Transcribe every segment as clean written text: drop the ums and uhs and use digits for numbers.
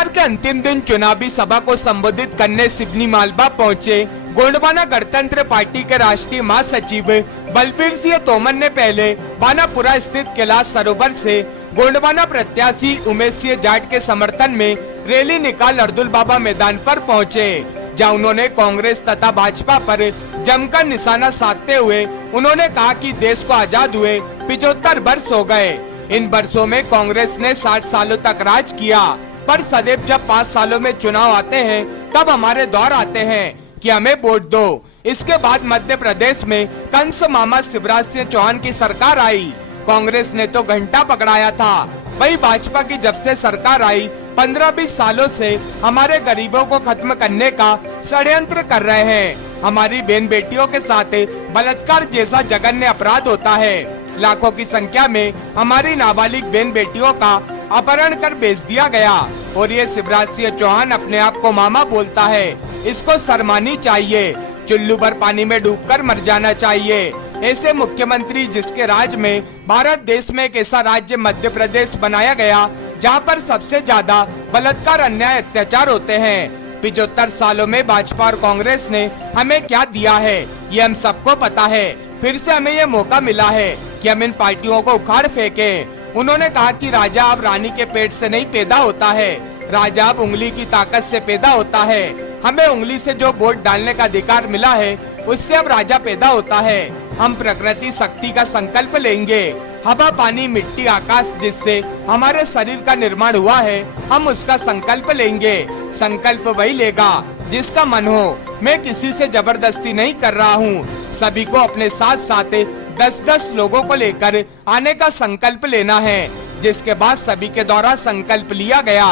प्रचार के अंतिम दिन चुनावी सभा को संबोधित करने सिवनी मालवा पहुंचे गोंडवाना गणतंत्र पार्टी के राष्ट्रीय महासचिव बलबीर सिंह तोमर ने पहले बानापुरा स्थित कैलाश सरोवर से गोंडवाना प्रत्याशी उमेश सिंह जाट के समर्थन में रैली निकाल अर्दुल बाबा मैदान पर पहुंचे, जहां उन्होंने कांग्रेस तथा भाजपा पर जमकर निशाना साधते हुए उन्होंने कहा कि देश को आजाद हुए 75 वर्ष हो गए। इन वर्षों में कांग्रेस ने 60 सालों तक राज किया, पर सदैव जब 5 सालों में चुनाव आते हैं तब हमारे दौर आते हैं कि हमें वोट दो। इसके बाद मध्य प्रदेश में कंस मामा शिवराज सिंह चौहान की सरकार आई, कांग्रेस ने तो घंटा पकड़ाया था। वही भाजपा की जब से सरकार आई 15-20 सालों से हमारे गरीबों को खत्म करने का षड्यंत्र कर रहे हैं। हमारी बहन बेटियों के साथ बलात्कार जैसा जघन्य अपराध होता है। लाखों की संख्या में हमारी नाबालिग बहन बेटियों का अपहरण कर बेच दिया गया और ये शिवराज सिंह चौहान अपने आप को मामा बोलता है। इसको शर्मानी चाहिए, चुल्लू भर पानी में डूबकर मर जाना चाहिए। ऐसे मुख्यमंत्री जिसके राज में भारत देश में एक ऐसा राज्य मध्य प्रदेश बनाया गया जहां पर सबसे ज्यादा बलात्कार अन्याय अत्याचार होते हैं। 75 सालों में भाजपा और कांग्रेस ने हमें क्या दिया है ये हम सबको पता है। फिर से हमें ये मौका मिला है कि हम इन पार्टियों को उखाड़ फेंकें। उन्होंने कहा कि राजा अब रानी के पेट से नहीं पैदा होता है, राजा अब उंगली की ताकत से पैदा होता है। हमें उंगली से जो वोट डालने का अधिकार मिला है उससे अब राजा पैदा होता है। हम प्रकृति शक्ति का संकल्प लेंगे, हवा पानी मिट्टी आकाश जिससे हमारे शरीर का निर्माण हुआ है हम उसका संकल्प लेंगे। संकल्प वही लेगा जिसका मन हो। मैं किसी से जबरदस्ती नहीं कर रहा हूँ, सभी को अपने साथ साथ 10-10 लोगों को लेकर आने का संकल्प लेना है, जिसके बाद सभी के द्वारा संकल्प लिया गया।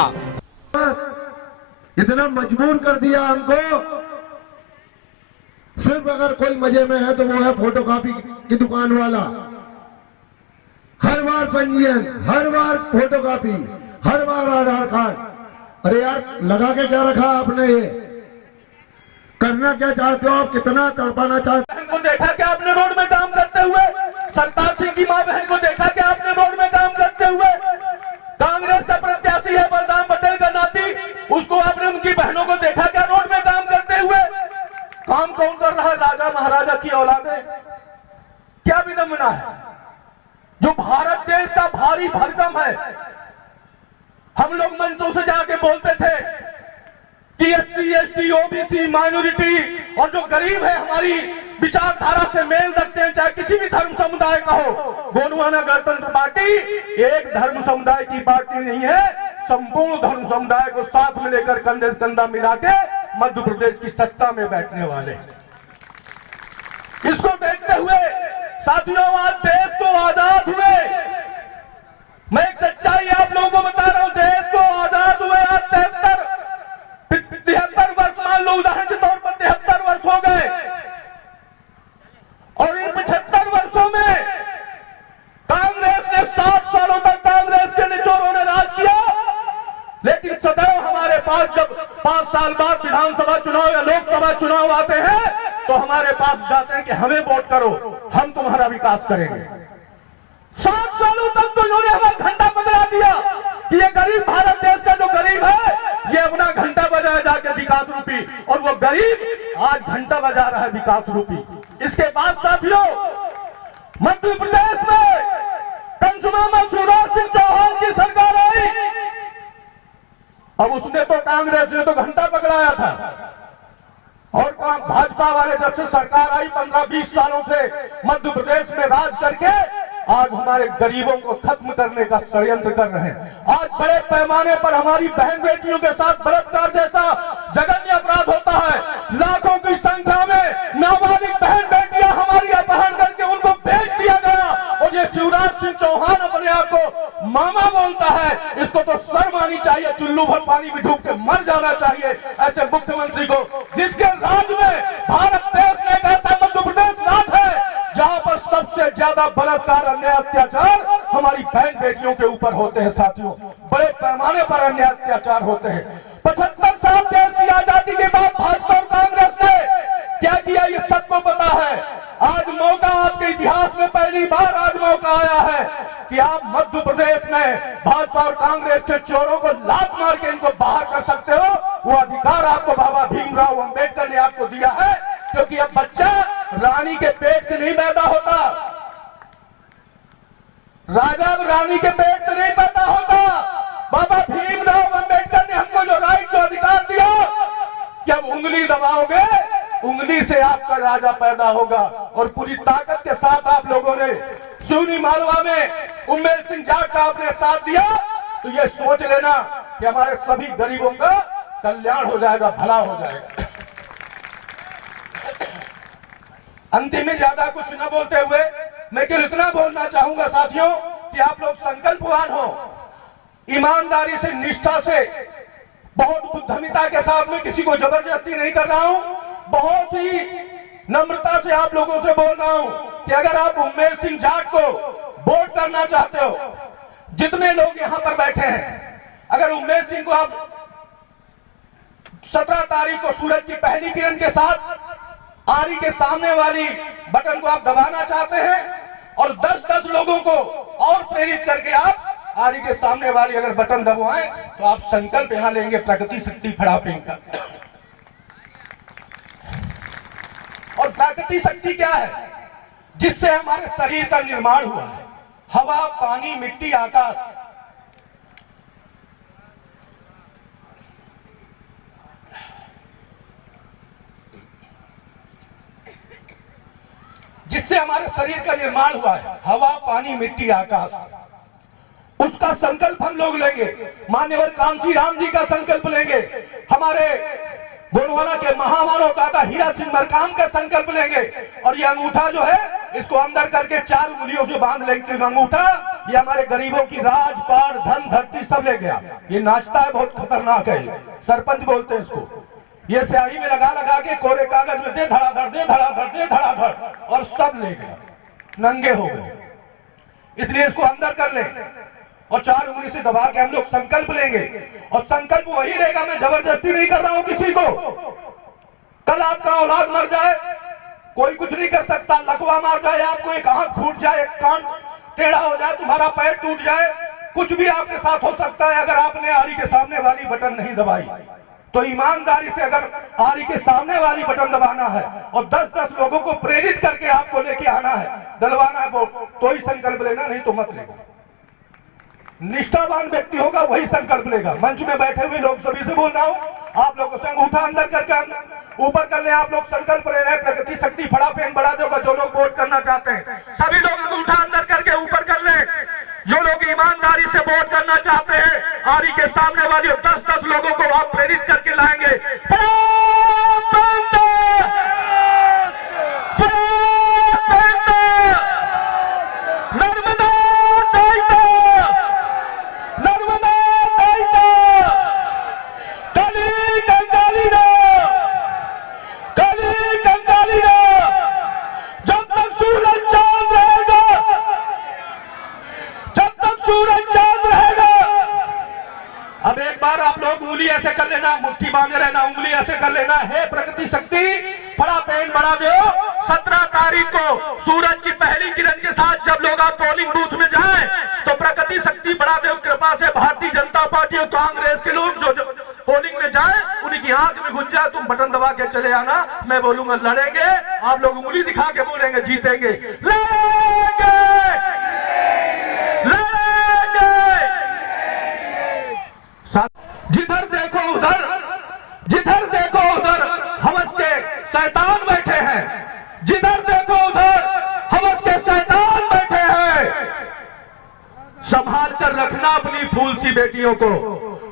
इतना मजबूर कर दिया हमको, सिर्फ अगर कोई मजे में है तो वो है फोटोकॉपी की दुकान वाला। हर बार पंजीयन, हर बार फोटोकॉपी, हर बार आधार कार्ड। अरे यार लगा के क्या रखा आपने? ये करना क्या चाहते हो आप? कितना तड़पाना चाहते हो? को देखा क्या आपने रोड में काम करते हुए? सरदार सिंह की मां बहन को देखा क्या आपने रोड में काम करते हुए? कांग्रेस का प्रत्याशी है बलराम पटेल का नाती, उसको आपने उनकी बहनों को देखा क्या रोड में काम करते हुए? काम कौन कर रहा है? राजा महाराजा की औलादें। क्या विडंबना है जो भारत देश का भारी भरकम है। हम लोग मंचों से जाके बोलते थे कि एससी, एसटी, ओबीसी, माइनॉरिटी और जो गरीब है हमारी विचारधारा से मेल रखते हैं, चाहे किसी भी धर्म समुदाय का हो। गोंडवाना गणतंत्र पार्टी एक धर्म समुदाय की पार्टी नहीं है, संपूर्ण धर्म समुदाय को साथ में लेकर कंधे से कंधा मिला के मध्य प्रदेश की सत्ता में बैठने वाले। इसको देखते हुए साथियों आज देश को आजाद हुए, मैं एक सच्चाई आप लोगों को बता रहा हूं, देश को आजाद हुए आज 73 वर्ष, मान लो उदाहरण के तौर पर 73 वर्ष हो गए। और इन 75 वर्षों में कांग्रेस ने 60 सालों तक कांग्रेस के निचोरों ने राज किया, लेकिन सदैव हमारे पास जब 5 साल बाद विधानसभा चुनाव या लोकसभा चुनाव आते हैं तो हमारे पास जाते हैं कि हमें वोट करो, हम तुम्हारा विकास करेंगे। 60 सालों तक तो इन्होंने हमारा घंटा पकड़ा दिया कि ये गरीब भारत देश का जो गरीब है ये अपना घंटा बजाया जाके विकास रूपी, और वो गरीब आज घंटा बजा रहा है विकास रूपी। इसके बाद साथियों मध्य प्रदेश में कंसमामा शिवराज सिंह चौहान की सरकार आई। अब उसने तो कांग्रेस ने तो घंटा पकड़ाया था, और भाजपा वाले जब से सरकार आई 15-20 सालों से मध्य प्रदेश में राज करके आज हमारे गरीबों को खत्म करने का षड्यंत्र कर रहे हैं। आज बड़े पैमाने पर हमारी बहन बेटियों के साथ बलात्कार जैसा जघन्य अपराध होता है। लाखों की संख्या में नाबालिग बहन बेटियां हमारी अपहरण करके उनको बेच दिया गया, और ये शिवराज सिंह चौहान अपने आप को मामा बोलता है। इसको तो शर्म आनी चाहिए, चुल्लू भर पानी में डूब के मर जाना चाहिए ऐसे मुख्यमंत्री को, जिसके राज में भारत देश में एक ऐसा मध्य प्रदेश राज है जहां पर सबसे ज्यादा बलात्कार अन्याय अत्याचार हमारी बहन बेटियों के ऊपर होते हैं। साथियों बड़े पैमाने पर अन्याय अत्याचार होते हैं। 75 साल देश की आजादी के बाद भाजपा और कांग्रेस ने क्या किया ये सबको पता है। आज मौका आपके इतिहास में पहली बार आज मौका आया है कि आप मध्य प्रदेश में भाजपा और कांग्रेस के चोरों को लात मार के इनको बाहर कर सकते हो, वो अधिकार आपको बाबा भीमराव अंबेडकर ने आपको दिया है। क्योंकि अब बच्चा रानी के पेट से नहीं पैदा होता, राजा रानी के पेट से नहीं पैदा होता। बाबा भीमराव अंबेडकर ने हमको जो राइट, जो अधिकार दिया कि अब उंगली दबाओगे, उंगली से आपका राजा पैदा होगा। और पूरी ताकत के साथ आप लोगों ने सिवनी मालवा में उमेश सिंह जाट का आपने साथ दिया, तो ये सोच लेना कि हमारे सभी गरीबों का कल्याण हो जाएगा, भला हो जाएगा। अंतिम में ज्यादा कुछ न बोलते हुए मैं केवल इतना बोलना चाहूंगा साथियों कि आप लोग संकल्पवान हो, ईमानदारी से, निष्ठा से, बहुत बुद्धिमता के साथ में, किसी को जबरदस्ती नहीं कर रहा हूं, बहुत ही नम्रता से आप लोगों से बोल रहा हूं कि अगर आप उमेश सिंह जाट को वोट करना चाहते हो, जितने लोग यहां पर बैठे हैं, अगर उमेश सिंह को आप 17 तारीख को सूरज की पहली किरण के साथ आरी के सामने वाली बटन को आप दबाना चाहते हैं और 10-10 लोगों को और प्रेरित करके आप आरी के सामने वाली अगर बटन दबाएं, तो आप संकल्प यहां लेंगे प्रकृति शक्ति फड़ापिंग का। और प्राकृतिक शक्ति क्या है? जिससे हमारे शरीर का निर्माण हुआ है, हवा, पानी, मिट्टी, आकाश। जिससे हमारे शरीर का निर्माण हुआ है, हवा, पानी, मिट्टी, आकाश, उसका संकल्प हम लोग लेंगे। मान्यवर कांची राम जी का संकल्प लेंगे, हमारे गोंडवाना के महामानव दादा हीरा सिंह मरकाम का संकल्प लेंगे। और ये अंगूठा जो है, इसको अंदर करके 4 उंगलियों से बांध लेंगे। अंगूठा ये हमारे गरीबों की राज, पाट, धन, धरती सब ले गया। ये नाचता है, बहुत खतरनाक है, सरपंच बोलते हैं इसको। ये स्याही में लगा लगा के कोरे कागज में दे धड़ाधड़, दे धड़ाधड़, दे धड़ाधड़, और सब ले गया, नंगे हो गए। इसलिए इसको अंदर कर ले और 4 उंगली से दबा के हम लोग संकल्प लेंगे। और संकल्प वही रहेगा, मैं जबरदस्ती नहीं कर रहा हूं किसी को। कल आपका औलाद मर जाए, कोई कुछ नहीं कर सकता। लकवा मार जाए आपको, एक आंख फूट जाए, एक कान टेढ़ा हो जाए, तुम्हारा पैर टूट जाए, कुछ भी आपके साथ हो सकता है अगर आपने आरी के सामने वाली बटन नहीं दबाई। तो ईमानदारी से अगर आरी के सामने वाली बटन दबाना है और 10-10 लोगों को प्रेरित करके आपको लेके आना है, डलवाना है वोट, तो ही संकल्प लेना, नहीं तो मत लेना। निष्ठावान व्यक्ति होगा वही संकल्प लेगा। मंच में बैठे हुए लोग सभी से बोल रहा हूं, आप लोगों से अंगूठा अंदर करके ऊपर कर ले। आप लोग संकल्प ले रहे हैं, प्रगति शक्ति फड़ाफेन बढ़ा देगा। जो लोग वोट करना चाहते हैं सभी लोग अंगूठा अंदर करके ऊपर कर ले। जो लोग ईमानदारी से वोट करना चाहते हैं, आरी के सामने वाली 10-10 लोगों को आप प्रेरित करके लाएंगे। अब एक बार आप लोग उंगली ऐसे कर लेना, मुट्ठी बांधे रहना, उंगली ऐसे कर लेना। हे प्रकृति शक्ति फड़ाफेन बढ़ा दो। 17 तारीख को सूरज की पहली किरण के साथ जब लोग आप पोलिंग बूथ में जाएं, तो प्रकृति शक्ति बढ़ा दो। कृपा से भारतीय जनता पार्टी और कांग्रेस के लोग जो पोलिंग में जाए, उनकी आंख में घुस जाए, तुम बटन दबा के चले आना। मैं बोलूंगा लड़ेंगे, आप लोग उंगली दिखा के बोलेंगे जीतेंगे। लड़ेंगे, जिधर देखो उधर, जिधर देखो उधर हवस के शैतान बैठे हैं। जिधर देखो उधर हवस के शैतान बैठे हैं। संभाल कर रखना अपनी फूल सी बेटियों को,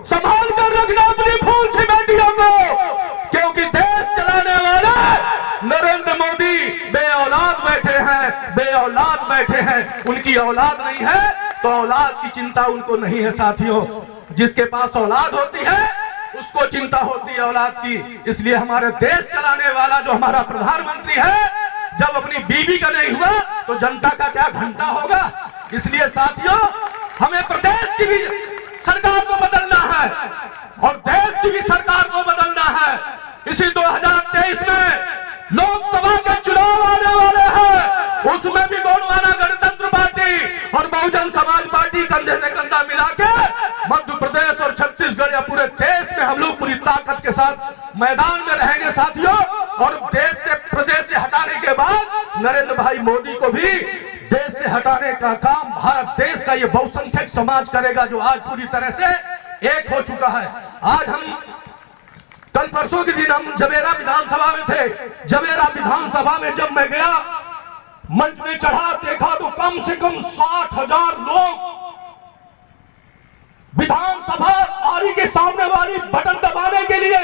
संभाल कर रखना अपनी फूल सी बेटियों को, क्योंकि देश चलाने वाले नरेंद्र मोदी बे औलाद बैठे हैं, बे औलाद बैठे हैं। उनकी औलाद नहीं है तो औलाद की चिंता उनको नहीं है साथियों। जिसके पास औलाद होती है उसको चिंता होती है औलाद की। इसलिए हमारे देश चलाने वाला जो हमारा प्रधानमंत्री है, जब अपनी बीवी का नहीं हुआ तो जनता का क्या घंटा होगा। इसलिए साथियों, हमें प्रदेश की भी सरकार को बदलना है और देश की भी सरकार को बदलना है। इसी 2023 में लोकसभा के चुनाव आने वाले हैं, उसमें भी गोंडवाना गणतंत्र पार्टी और बहुजन समाज पार्टी कंधे से कंधा मिला के मध्य प्रदेश और छत्तीसगढ़ या पूरे देश में हम लोग पूरी ताकत के साथ मैदान में रहेंगे साथियों। और देश से प्रदेश से हटाने के बाद नरेंद्र भाई मोदी को भी देश से हटाने का काम भारत देश का ये बहुसंख्यक समाज करेगा, जो आज पूरी तरह से एक हो चुका है। आज हम कल परसों के दिन हम जवेरा विधानसभा में थे। जवेरा विधानसभा में जब मैं गया, मंच में चढ़ा, देखा तो कम से कम 60,000 लोग विधानसभा आरी के सामने वाली बटन दबाने के लिए।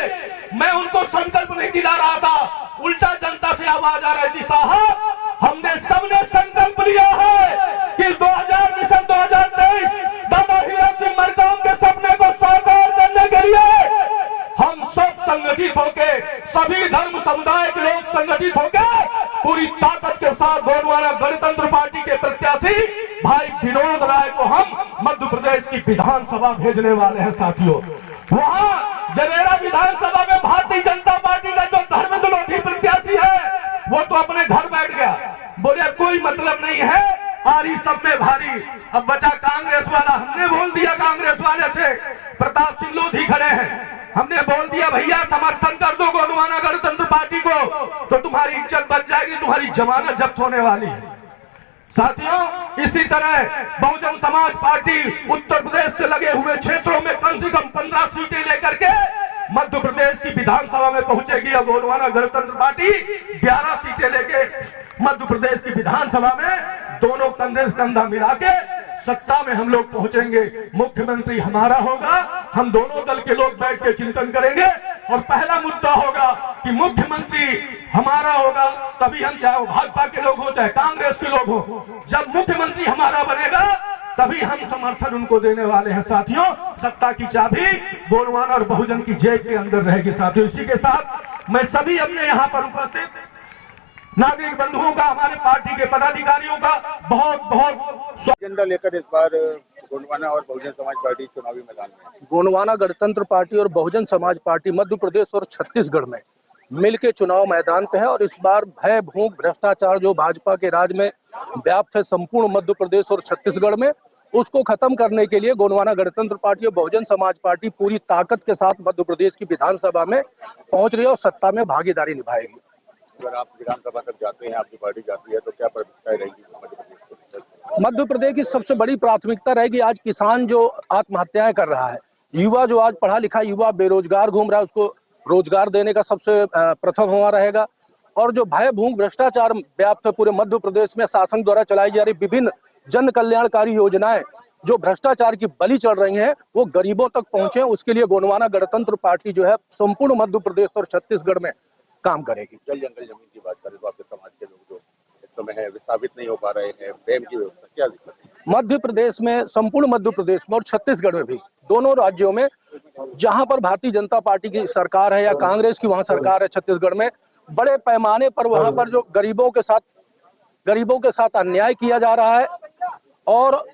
मैं उनको संकल्प नहीं दिला रहा था, उल्टा जनता से आवाज आ रही थी, साहब हमने सबने संकल्प लिया है कि 2000 मिशन 2023 दादा हीरक सिंह मरकाम के सपने को साकार करने के लिए हम सब संगठित होके, सभी धर्म समुदाय के लोग संगठित होके पूरी ताकत के साथ गोंडवाना गणतंत्र पार्टी के प्रत्याशी भाई विनोद राय को हम मध्य प्रदेश की विधानसभा भेजने वाले हैं साथियों। वहां जवेरा विधानसभा में भारतीय जनता पार्टी का जो धर्म दुलोठी प्रत्याशी है वो तो अपने घर बैठ गया, बोले कोई मतलब नहीं है, आरी सब में भारी। अब बचा कांग्रेस वाला, हमने बोल दिया कांग्रेस वाले से, प्रताप सिंह लोधी खड़े हैं, हमने बोल दिया भैया समर्थन कर दो गोंडवाना गणतंत्र पार्टी को तो तुम्हारी इज्जत बच जाएगी, तुम्हारी जमानत जब्त होने वाली है। साथियों, इसी तरह बहुजन समाज पार्टी उत्तर प्रदेश से लगे हुए क्षेत्रों में कम से कम 15 सीटें लेकर के मध्य प्रदेश की विधानसभा में पहुंचेगी और गोंडवाना गणतंत्र पार्टी 11 सीटें लेके मध्य प्रदेश की विधानसभा में दोनों कंधे से कंधा मिला के सत्ता में हम लोग पहुंचेंगे। मुख्यमंत्री हमारा होगा, हम दोनों दल के लोग बैठ के चिंतन करेंगे और पहला मुद्दा होगा कि मुख्यमंत्री हमारा होगा, तभी हम, चाहे वो भाजपा के लोग हो चाहे कांग्रेस के लोग हो, जब मुख्यमंत्री हमारा बनेगा तभी हम समर्थन उनको देने वाले हैं साथियों। सत्ता की चाबी गोंडवाना और बहुजन की जेब के अंदर रहेगी साथियों। इसी के साथ मैं सभी अपने यहाँ पर उपस्थित नागरिक बंधुओं का, हमारे पार्टी के पदाधिकारियों का बहुत बहुत एजेंडा लेकर इस बार गोंडवाना और बहुजन समाज पार्टी चुनावी मैदान में। गोंडवाना गणतंत्र पार्टी और बहुजन समाज पार्टी मध्य प्रदेश और छत्तीसगढ़ में मिलके चुनाव मैदान पे है और इस बार भय भूख भ्रष्टाचार जो भाजपा के राज में व्याप्त है संपूर्ण मध्य प्रदेश और छत्तीसगढ़ में, उसको खत्म करने के लिए गोंडवाना गणतंत्र पार्टी और बहुजन समाज पार्टी पूरी ताकत के साथ मध्य प्रदेश की विधानसभा में पहुंच रही है और सत्ता में भागीदारी निभाएगी। अगर आप विधानसभा तक जाते हैं, आपकी पार्टी जाती है, तो क्या प्राथमिकता रहेगी मध्य प्रदेश को? मध्य प्रदेश की सबसे बड़ी प्राथमिकता रहेगी आज किसान जो आत्महत्याएं कर रहा है, युवा जो आज पढ़ा लिखा युवा बेरोजगार घूम रहा है, उसको रोजगार देने का सबसे प्रथम हमारा रहेगा। और जो भय भूख भ्रष्टाचार व्याप्त है पूरे मध्य प्रदेश में शासन द्वारा चलाई जा रही विभिन्न जन कल्याणकारी योजनाएं जो भ्रष्टाचार की बलि चढ़ रही हैं वो गरीबों तक पहुंचे, उसके लिए गोंडवाना गणतंत्र पार्टी जो है संपूर्ण मध्य प्रदेश और छत्तीसगढ़ में काम करेगी। जल जंगल जमीन की बात करें तो आपके समाज के लोग जो इस समय है विस्थापित नहीं हो पा रहे हैं, डैम की व्यवस्था क्या दिक्कत है? मध्य प्रदेश में, संपूर्ण मध्य प्रदेश में और छत्तीसगढ़ में भी, दोनों राज्यों में जहां पर भारतीय जनता पार्टी की सरकार है या कांग्रेस की वहां सरकार है, छत्तीसगढ़ में बड़े पैमाने पर वहां पर जो गरीबों के साथ अन्याय किया जा रहा है और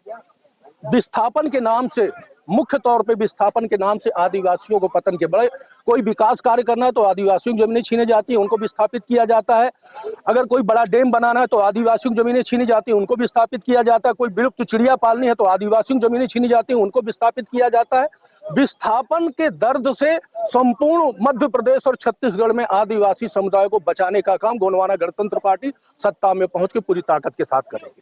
विस्थापन के नाम से, मुख्य तौर पे विस्थापन के नाम से आदिवासियों को पतन के बड़े, कोई विकास कार्य करना है तो आदिवासियों की जमीनें छीनी जाती है, उनको विस्थापित किया जाता है। अगर कोई बड़ा डैम बनाना है तो आदिवासियों की जमीनें छीनी जाती है, उनको विस्थापित किया जाता है। कोई विलुप्त चिड़िया पालनी है तो आदिवासियों की जमीनें छीनी जाती है, उनको विस्थापित किया जाता है। विस्थापन के दर्द से संपूर्ण मध्य प्रदेश और छत्तीसगढ़ में आदिवासी समुदाय को बचाने का काम गोंडवाना गणतंत्र पार्टी सत्ता में पहुंच के पूरी ताकत के साथ करेगी।